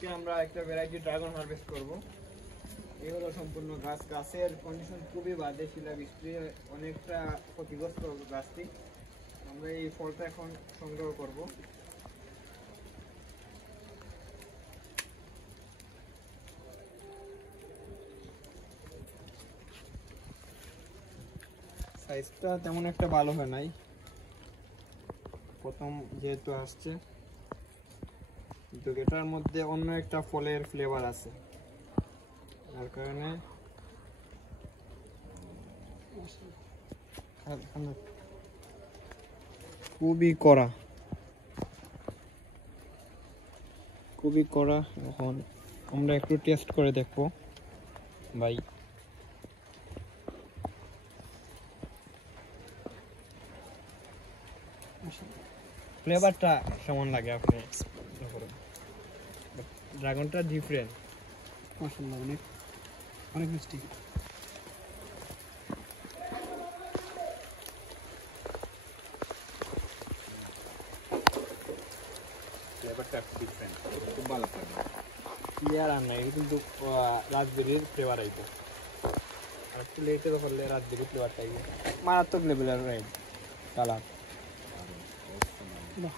আজকে আমরা একটা ভ্যারাইটি ড্রাগন হারভেস্ট করব। এই হলো সম্পূর্ণ গাছ। গাছের কন্ডিশন খুবই বাজে, শিলাবৃষ্টি অনেকটা ক্ষতিগ্রস্ত গাছটি। আমরা এই ফলটা এখন সংগ্রহ করব। সাইজটা তেমন একটা ভালো হয় নাই, প্রথম যেহেতু আসছে, কিন্তু এটার মধ্যে অন্য একটা ফলের ফ্লেভার আছে, যার কারণে খুবই কড়া, খুবই কড়া। এখন আমরা একটু টেস্ট করে দেখবো ভাই। ফ্লেভারটা কেমন লাগে আপনি ড্রাগনটা ডিফারেন্ট, মাশাআল্লাহ অনেক অনেক মিষ্টি। ফ্লেভারটা ডিফারেন্ট, খুব ভালো থাকে। ক্লিয়ার আর নাই, কিন্তু রাজবেরির ফ্লেভার আইব, আর একটু লেটে হলে রাজবেরির ফ্লেভারটা আইব, মারাত্মক লেভেলের রাইড কালার। বাহ